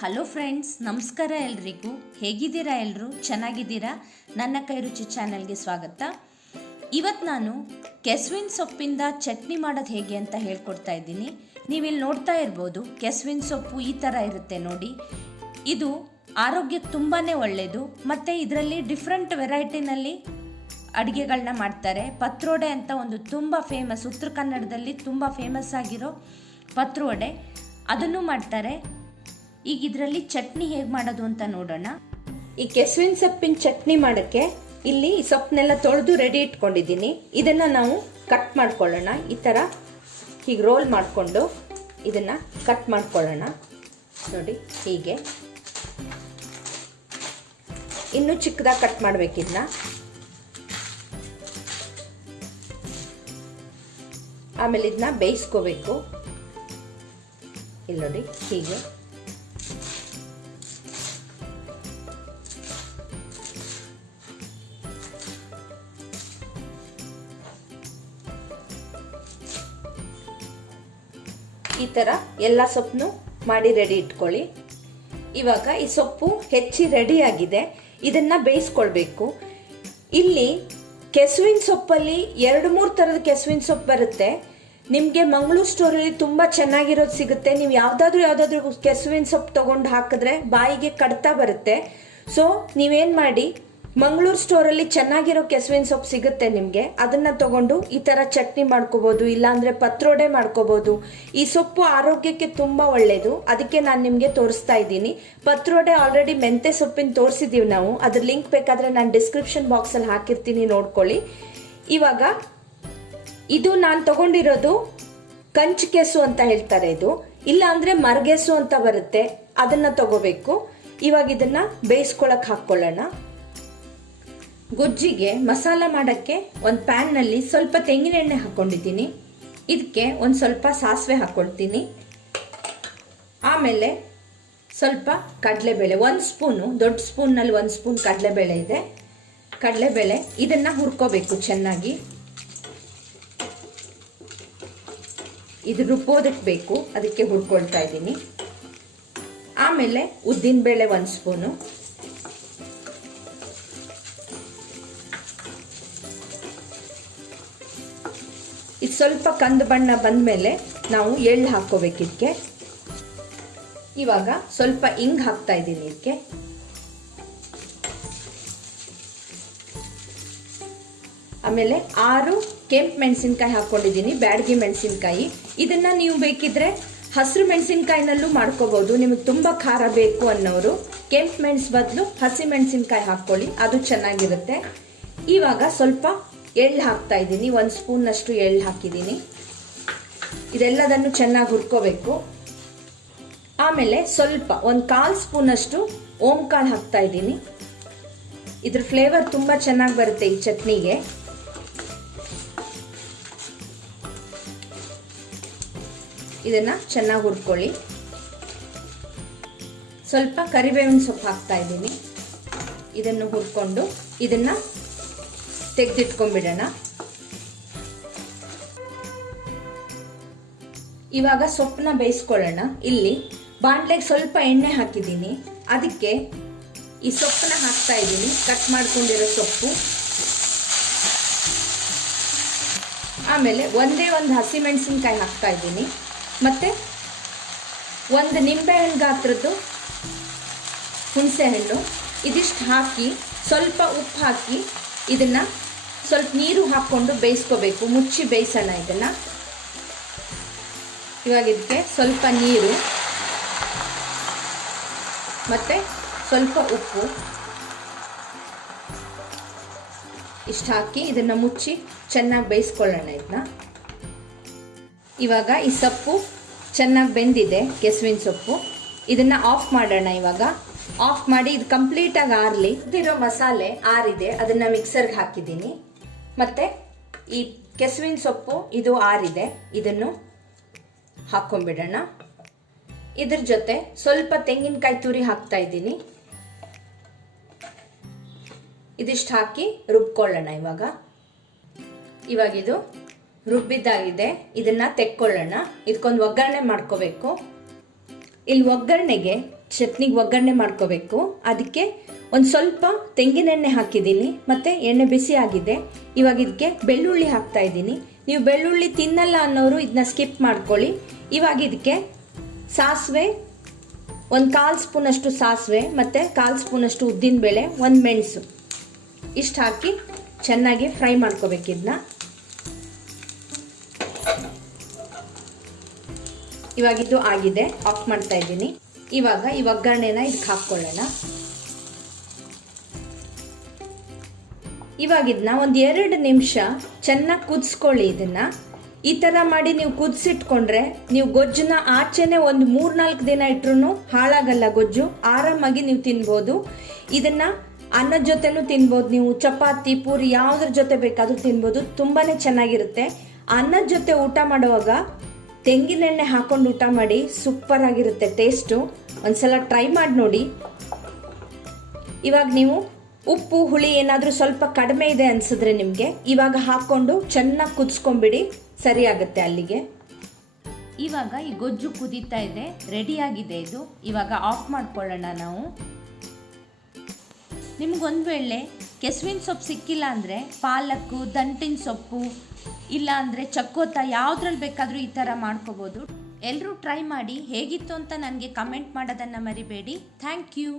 Hello friends, ನಮಸ್ಕಾರ ಎಲ್ರಿಗೂ. ಹೇಗಿದ್ದೀರಾ ಎಲ್ಲರೂ ಚೆನ್ನಾಗಿದ್ದೀರಾ? ನನ್ನ ಕೈ ರುಚಿ ಚಾನಲ್ಗೆ ಸ್ವಾಗತ. ಇವತ್ತು ನಾನು ಕೆಸ್ವಿನ್ ಸೊಪ್ಪಿಂದ ಚಟ್ನಿ ಮಾಡೋದು ಹೇಗೆ ಅಂತ ಹೇಳ್ಕೊಡ್ತಾ ಇದ್ದೀನಿ. ನೀವಿಲ್ಲಿ ನೋಡ್ತಾ ಇರ್ಬೋದು, ಕೆಸ್ವಿನ್ ಸೊಪ್ಪು ಈ ಥರ ಇರುತ್ತೆ ನೋಡಿ. ಇದು ಆರೋಗ್ಯಕ್ಕೆ ತುಂಬಾ ಒಳ್ಳೆಯದು ಮತ್ತು ಇದರಲ್ಲಿ ಡಿಫ್ರೆಂಟ್ ವೆರೈಟಿನಲ್ಲಿ ಅಡುಗೆಗಳನ್ನ ಮಾಡ್ತಾರೆ. ಪತ್ರೋಡೆ ಅಂತ ಒಂದು ತುಂಬ ಫೇಮಸ್ ಉತ್ತರ ಕನ್ನಡದಲ್ಲಿ ತುಂಬ ಫೇಮಸ್ ಆಗಿರೋ ಪತ್ರೋಡೆ. ಅದನ್ನು ಮಾಡ್ತಾರೆ. ಈಗ ಇದರಲ್ಲಿ ಚಟ್ನಿ ಹೇಗೆ ಮಾಡೋದು ಅಂತ ನೋಡೋಣ. ಈ ಕೆಸುವಿನ ಸೊಪ್ಪಿನ ಚಟ್ನಿ ಮಾಡೋಕ್ಕೆ ಇಲ್ಲಿ ಸೊಪ್ಪನ್ನೆಲ್ಲ ತೊಳೆದು ರೆಡಿ ಇಟ್ಕೊಂಡಿದ್ದೀನಿ. ಇದನ್ನು ನಾವು ಕಟ್ ಮಾಡ್ಕೊಳ್ಳೋಣ. ಈ ಥರ ಹೀಗೆ ರೋಲ್ ಮಾಡಿಕೊಂಡು ಇದನ್ನು ಕಟ್ ಮಾಡ್ಕೊಳ್ಳೋಣ. ನೋಡಿ, ಹೀಗೆ. ಇನ್ನೂ ಚಿಕ್ಕದಾಗಿ ಕಟ್ ಮಾಡಬೇಕಿದ್ನ ಆಮೇಲೆ ಇದನ್ನ ಬೇಯಿಸ್ಕೋಬೇಕು. ಇಲ್ಲಿ ನೋಡಿ, ಹೀಗೆ. ಈ ಥರ ಎಲ್ಲ ಸೊಪ್ಪನ್ನು ಮಾಡಿ ರೆಡಿ ಇಟ್ಕೊಳ್ಳಿ. ಇವಾಗ ಈ ಸೊಪ್ಪು ಹೆಚ್ಚಿ ರೆಡಿಯಾಗಿದೆ ಇದನ್ನು ಬೇಯಿಸ್ಕೊಳ್ಬೇಕು. ಇಲ್ಲಿ ಕೆಸುವಿನ ಸೊಪ್ಪಲ್ಲಿ ಎರಡು ಮೂರು ಥರದ ಕೆಸುವಿನ ಸೊಪ್ಪು ಬರುತ್ತೆ. ನಿಮಗೆ ಮಂಗಳೂರು ಸ್ಟೋರಲ್ಲಿ ತುಂಬ ಚೆನ್ನಾಗಿರೋದು ಸಿಗುತ್ತೆ. ನೀವು ಯಾವುದಾದ್ರೂ ಯಾವುದಾದ್ರೂ ಕೆಸುವಿನ ಸೊಪ್ಪು ತೊಗೊಂಡು ಹಾಕಿದ್ರೆ ಬಾಯಿಗೆ ಕಡ್ತಾ ಬರುತ್ತೆ. ಸೊ ನೀವೇನು ಮಾಡಿ ಮಂಗಳೂರು ಸ್ಟೋರಲ್ಲಿ ಚೆನ್ನಾಗಿರೋ ಕೆಸುವಿನ ಸೊಪ್ಪು ಸಿಗುತ್ತೆ ನಿಮಗೆ. ಅದನ್ನ ತಗೊಂಡು ಈ ಥರ ಚಟ್ನಿ ಮಾಡ್ಕೋಬೋದು, ಇಲ್ಲಾಂದ್ರೆ ಪತ್ರೋಡೆ ಮಾಡ್ಕೋಬಹುದು ಈ ಸೊಪ್ಪು ಆರೋಗ್ಯಕ್ಕೆ ತುಂಬ ಒಳ್ಳೆಯದು ಅದಕ್ಕೆ ನಾನು ನಿಮಗೆ ತೋರಿಸ್ತಾ ಇದ್ದೀನಿ. ಪತ್ರೋಡೆ ಆಲ್ರೆಡಿ ಮೆಂತೆ ಸೊಪ್ಪಿನ ತೋರಿಸಿದ್ದೀವಿ ನಾವು. ಅದ್ರ ಲಿಂಕ್ ಬೇಕಾದ್ರೆ ನಾನು ಡಿಸ್ಕ್ರಿಪ್ಷನ್ ಬಾಕ್ಸಲ್ಲಿ ಹಾಕಿರ್ತೀನಿ, ನೋಡ್ಕೊಳ್ಳಿ. ಇವಾಗ ಇದು ನಾನು ತಗೊಂಡಿರೋದು ಕಂಚ್ ಕೆಸು ಅಂತ ಹೇಳ್ತಾರೆ ಇದು. ಇಲ್ಲ ಅಂದ್ರೆ ಮರ್ಗೆಸು ಅಂತ ಬರುತ್ತೆ. ಅದನ್ನ ತಗೋಬೇಕು. ಇವಾಗ ಇದನ್ನ ಬೇಯಿಸ್ಕೊಳಕ್ ಹಾಕೊಳ್ಳೋಣ ಗುಜ್ಜಿಗೆ ಮಸಾಲ ಮಾಡೋಕ್ಕೆ ಒಂದು ಪ್ಯಾನ್ನಲ್ಲಿ ಸ್ವಲ್ಪ ತೆಂಗಿನ ಎಣ್ಣೆ ಹಾಕೊಂಡಿದ್ದೀನಿ. ಇದಕ್ಕೆ ಒಂದು ಸ್ವಲ್ಪ ಸಾಸಿವೆ ಹಾಕ್ಕೊಳ್ತೀನಿ ಆಮೇಲೆ ಸ್ವಲ್ಪ ಕಡಲೆಬೇಳೆ, ಒಂದು ಸ್ಪೂನು, ದೊಡ್ಡ ಸ್ಪೂನ್ನಲ್ಲಿ ಒಂದು ಸ್ಪೂನ್ ಕಡಲೆಬೇಳೆ ಇದೆ. ಕಡಲೆಬೇಳೆ ಇದನ್ನು ಹುರ್ಕೋಬೇಕು ಚೆನ್ನಾಗಿ. ಇದು ರುಬ್ಬೋದಕ್ಕೆ ಬೇಕು, ಅದಕ್ಕೆ ಹುರ್ಕೊಳ್ತಾ ಇದ್ದೀನಿ. ಆಮೇಲೆ ಉದ್ದಿನಬೇಳೆ ಒಂದು ಸ್ಪೂನು. ಸ್ವಲ್ಪ ಕಂದು ಬಣ್ಣ ಬಂದ ಮೇಲೆ ನಾವು ಎಳ್ಳು ಹಾಕೋಬೇಕು ಇದಕ್ಕೆ ಇವಾಗ ಸ್ವಲ್ಪ ಇಂಗ್ ಹಾಕ್ತಾ ಇದ್ದೀನಿ ಇದಕ್ಕೆ ಆಮೇಲೆ ಆರು ಕೆಂಪು ಮೆಣಸಿನ್ಕಾಯಿ ಹಾಕೊಂಡಿದ್ದೀನಿ ಬ್ಯಾಡಗಿ ಮೆಣಸಿನ್ಕಾಯಿ. ಇದನ್ನ ನೀವು ಬೇಕಿದ್ರೆ ಹಸಿರು ಮೆಣಸಿನ್ಕಾಯಿನಲ್ಲೂ ಮಾಡ್ಕೋಬೋದು. ನಿಮಗೆ ತುಂಬ ಖಾರ ಬೇಕು ಅನ್ನೋರು ಕೆಂಪು ಮೆಣಸು ಬದಲು ಹಸಿ ಮೆಣಸಿನ್ಕಾಯಿ ಹಾಕ್ಕೊಳ್ಳಿ, ಅದು ಚೆನ್ನಾಗಿರುತ್ತೆ. ಇವಾಗ ಸ್ವಲ್ಪ ಎಳ್ಳು ಹಾಕ್ತಾ ಇದ್ದೀನಿ. ಒಂದು ಸ್ಪೂನ್ನಷ್ಟು ಎಳ್ಳು ಹಾಕಿದ್ದೀನಿ. ಇದೆಲ್ಲದನ್ನು ಚೆನ್ನಾಗಿ ಹುರ್ಕೋಬೇಕು. ಆಮೇಲೆ ಸ್ವಲ್ಪ, ಒಂದು ಕಾಲು ಸ್ಪೂನಷ್ಟು ಓಂಕಾಳು ಹಾಕ್ತಾ ಇದ್ದೀನಿ. ಇದ್ರ ಫ್ಲೇವರ್ ತುಂಬ ಚೆನ್ನಾಗಿ ಬರುತ್ತೆ ಈ ಚಟ್ನಿಗೆ. ಇದನ್ನ ಚೆನ್ನಾಗಿ ಹುರ್ಕೊಳ್ಳಿ. ಸ್ವಲ್ಪ ಕರಿಬೇವಿನ ಸೊಪ್ಪು ಹಾಕ್ತಾ ಇದ್ದೀನಿ. ಇದನ್ನು ಹುರ್ಕೊಂಡು ಇದನ್ನ ತೆಗೆದಿಟ್ಕೊಂಡ್ಬಿಡೋಣ. ಇವಾಗ ಸೊಪ್ಪನ್ನ ಬೇಯಿಸ್ಕೊಳ್ಳೋಣ. ಇಲ್ಲಿ ಬಾಂಡ್ಲೆಗೆ ಸ್ವಲ್ಪ ಎಣ್ಣೆ ಹಾಕಿದ್ದೀನಿ. ಅದಕ್ಕೆ ಈ ಸೊಪ್ಪನ್ನ ಹಾಕ್ತಾ ಇದ್ದೀನಿ. ಕಟ್ ಮಾಡ್ಕೊಂಡಿರೋ ಸೊಪ್ಪು. ಆಮೇಲೆ ಒಂದೇ ಒಂದು ಹಸಿಮೆಣಸಿನ್ಕಾಯಿ ಹಾಕ್ತಾ ಇದ್ದೀನಿ. ಮತ್ತು ಒಂದು ನಿಂಬೆಹಣ್ಣು ಗಾತ್ರದ್ದು ಹುಣಸೆಹಣ್ಣು. ಇದಿಷ್ಟು ಹಾಕಿ ಸ್ವಲ್ಪ ಉಪ್ಪು ಹಾಕಿ ಇದನ್ನು ಸ್ವಲ್ಪ ನೀರು ಹಾಕ್ಕೊಂಡು ಬೇಯಿಸ್ಕೋಬೇಕು, ಮುಚ್ಚಿ ಬೇಯಿಸೋಣ ಇದನ್ನು. ಇವಾಗ ಇದಕ್ಕೆ ಸ್ವಲ್ಪ ನೀರು, ಮತ್ತು ಸ್ವಲ್ಪ ಉಪ್ಪು. ಇಷ್ಟು ಹಾಕಿ ಇದನ್ನು ಮುಚ್ಚಿ ಚೆನ್ನಾಗಿ ಬೇಯಿಸ್ಕೊಳ್ಳೋಣ ಇದನ್ನ. ಇವಾಗ ಈ ಸೊಪ್ಪು ಚೆನ್ನಾಗಿ ಬೆಂದಿದೆ ಕೆಸುವಿನ ಸೊಪ್ಪು. ಇದನ್ನ ಆಫ್ ಮಾಡೋಣ ಇವಾಗ. ಆಫ್ ಮಾಡಿ ಇದು ಕಂಪ್ಲೀಟಾಗಿ ಆರಲಿ. ಇದಿರೋ ಮಸಾಲೆ ಆರಿದೆ, ಅದನ್ನ ಮಿಕ್ಸರ್ಗೆ ಹಾಕಿದ್ದೀನಿ. ಮತ್ತೆ ಈ ಕೆಸುವಿನ ಸೊಪ್ಪು, ಇದು ಆರಿದೆ. ಇದನ್ನು ಹಾಕೊಂಡ್ಬಿಡೋಣ ಇದ್ರ ಜೊತೆ ಸ್ವಲ್ಪ ತೆಂಗಿನಕಾಯಿ ತುರಿ ಹಾಕ್ತಾ ಇದ್ದೀನಿ. ಇದಿಷ್ಟು ಹಾಕಿ ರುಬ್ಕೊಳ್ಳೋಣ ಇವಾಗ. ಇವಾಗ ಇದು ರುಬ್ಬಿದ್ದಾಗಿದೆ. ಇದನ್ನ ತೆಕ್ಕೊಳ್ಳೋಣ. ಇದಕ್ಕೊಂದು ಒಗ್ಗರಣೆ ಮಾಡ್ಕೋಬೇಕು. ಇಲ್ಲಿ ಒಗ್ಗರಣೆಗೆ ಚಟ್ನಿಗೆ ಒಗ್ಗರಣೆ ಮಾಡ್ಕೋಬೇಕು. ಅದಕ್ಕೆ ಒಂದು ಸ್ವಲ್ಪ ತೆಂಗಿನೆಣ್ಣೆ ಹಾಕಿದ್ದೀನಿ, ಮತ್ತು ಎಣ್ಣೆ ಬಿಸಿ ಆಗಿದೆ. ಇವಾಗ ಇದಕ್ಕೆ ಬೆಳ್ಳುಳ್ಳಿ ಹಾಕ್ತಾ ಇದ್ದೀನಿ. ನೀವು ಬೆಳ್ಳುಳ್ಳಿ ತಿನ್ನಲ್ಲ ಅನ್ನೋರು ಇದನ್ನ ಸ್ಕಿಪ್ ಮಾಡ್ಕೊಳ್ಳಿ. ಇವಾಗ ಇದಕ್ಕೆ ಸಾಸಿವೆ, ಒಂದು ಕಾಲು ಸ್ಪೂನಷ್ಟು ಸಾಸಿವೆ, ಮತ್ತು ಕಾಲು ಸ್ಪೂನಷ್ಟು ಉದ್ದಿನಬೇಳೆ ಒಂದು ಮೆಣಸು. ಇಷ್ಟು ಹಾಕಿ ಚೆನ್ನಾಗಿ ಫ್ರೈ ಮಾಡ್ಕೋಬೇಕು ಇದನ್ನ ಇವಾಗ ಇದು ಆಗಿದೆ. ಆಫ್ ಮಾಡ್ತಾ ಇದ್ದೀನಿ. ಇವಾಗ ಈ ಒಗ್ಗರಣೆನ ಇದಕ್ಕೆ ಹಾಕ್ಕೊಳ್ಳೋಣ. ಇವಾಗ ಇದನ್ನ ಒಂದು ಎರಡು ನಿಮಿಷ ಚೆನ್ನಾಗಿ ಕುದಿಸ್ಕೊಳ್ಳಿ ಇದನ್ನ. ಈ ಥರ ಮಾಡಿ ನೀವು ಕುದಿಸಿಟ್ಕೊಂಡ್ರೆ ನೀವು ಗೊಜ್ಜನ್ನ ಆಚೆನೆ ಒಂದು ಮೂರ್ನಾಲ್ಕು ದಿನ ಇಟ್ರು ಹಾಳಾಗಲ್ಲ ಗೊಜ್ಜು. ಆರಾಮಾಗಿ ನೀವು ತಿನ್ಬೋದು. ಇದನ್ನ ಅನ್ನದ ಜೊತೆನೂ ತಿನ್ಬೋದು ನೀವು. ಚಪಾತಿ, ಪೂರಿ ಯಾವುದ್ರ ಜೊತೆ ಬೇಕಾದರೂ ತಿನ್ಬೋದು. ತುಂಬಾನೇ ಚೆನ್ನಾಗಿರುತ್ತೆ. ಅನ್ನದ ಜೊತೆ ಊಟ ಮಾಡುವಾಗ ತೆಂಗಿನೆಣ್ಣೆ ಹಾಕೊಂಡು ಊಟ ಮಾಡಿ ಸೂಪರ್ ಆಗಿರುತ್ತೆ ಟೇಸ್ಟು. ಒಂದ್ಸಲ ಟ್ರೈ ಮಾಡಿ ನೋಡಿ. ಇವಾಗ ನೀವು ಉಪ್ಪು, ಹುಳಿ ಏನಾದರೂ ಸ್ವಲ್ಪ ಕಡಿಮೆ ಇದೆ ಅನಿಸಿದ್ರೆ ನಿಮಗೆ. ಇವಾಗ ಹಾಕ್ಕೊಂಡು ಚೆನ್ನಾಗಿ ಕುದಿಸ್ಕೊಂಬಿಡಿ. ಸರಿ ಆಗುತ್ತೆ ಅಲ್ಲಿಗೆ. ಇವಾಗ ಈ ಗೊಜ್ಜು ಕುದೀತಾ ಇದೆ. ರೆಡಿಯಾಗಿದೆ ಇದು. ಇವಾಗ ಆಫ್ ಮಾಡ್ಕೊಳ್ಳೋಣ ನಾವು. ನಿಮ್ಗೊಂದು ವೇಳೆ ಕೆಸುವಿನ ಸೊಪ್ಪು ಸಿಕ್ಕಿಲ್ಲ ಅಂದರೆ ಪಾಲಕ್ಕು ದಂಟಿನ ಸೊಪ್ಪು ಇಲ್ಲ ಅಂದರೆ ಚಕ್ಕೋತ ಯಾವುದ್ರಲ್ಲಿ ಬೇಕಾದರೂ ಈ ಥರ ಮಾಡ್ಕೋಬೋದು. ಎಲ್ಲರೂ ಟ್ರೈ ಮಾಡಿ ಹೇಗಿತ್ತು ಅಂತ ನನಗೆ ಕಮೆಂಟ್ ಮಾಡೋದನ್ನು ಮರಿಬೇಡಿ. Thank you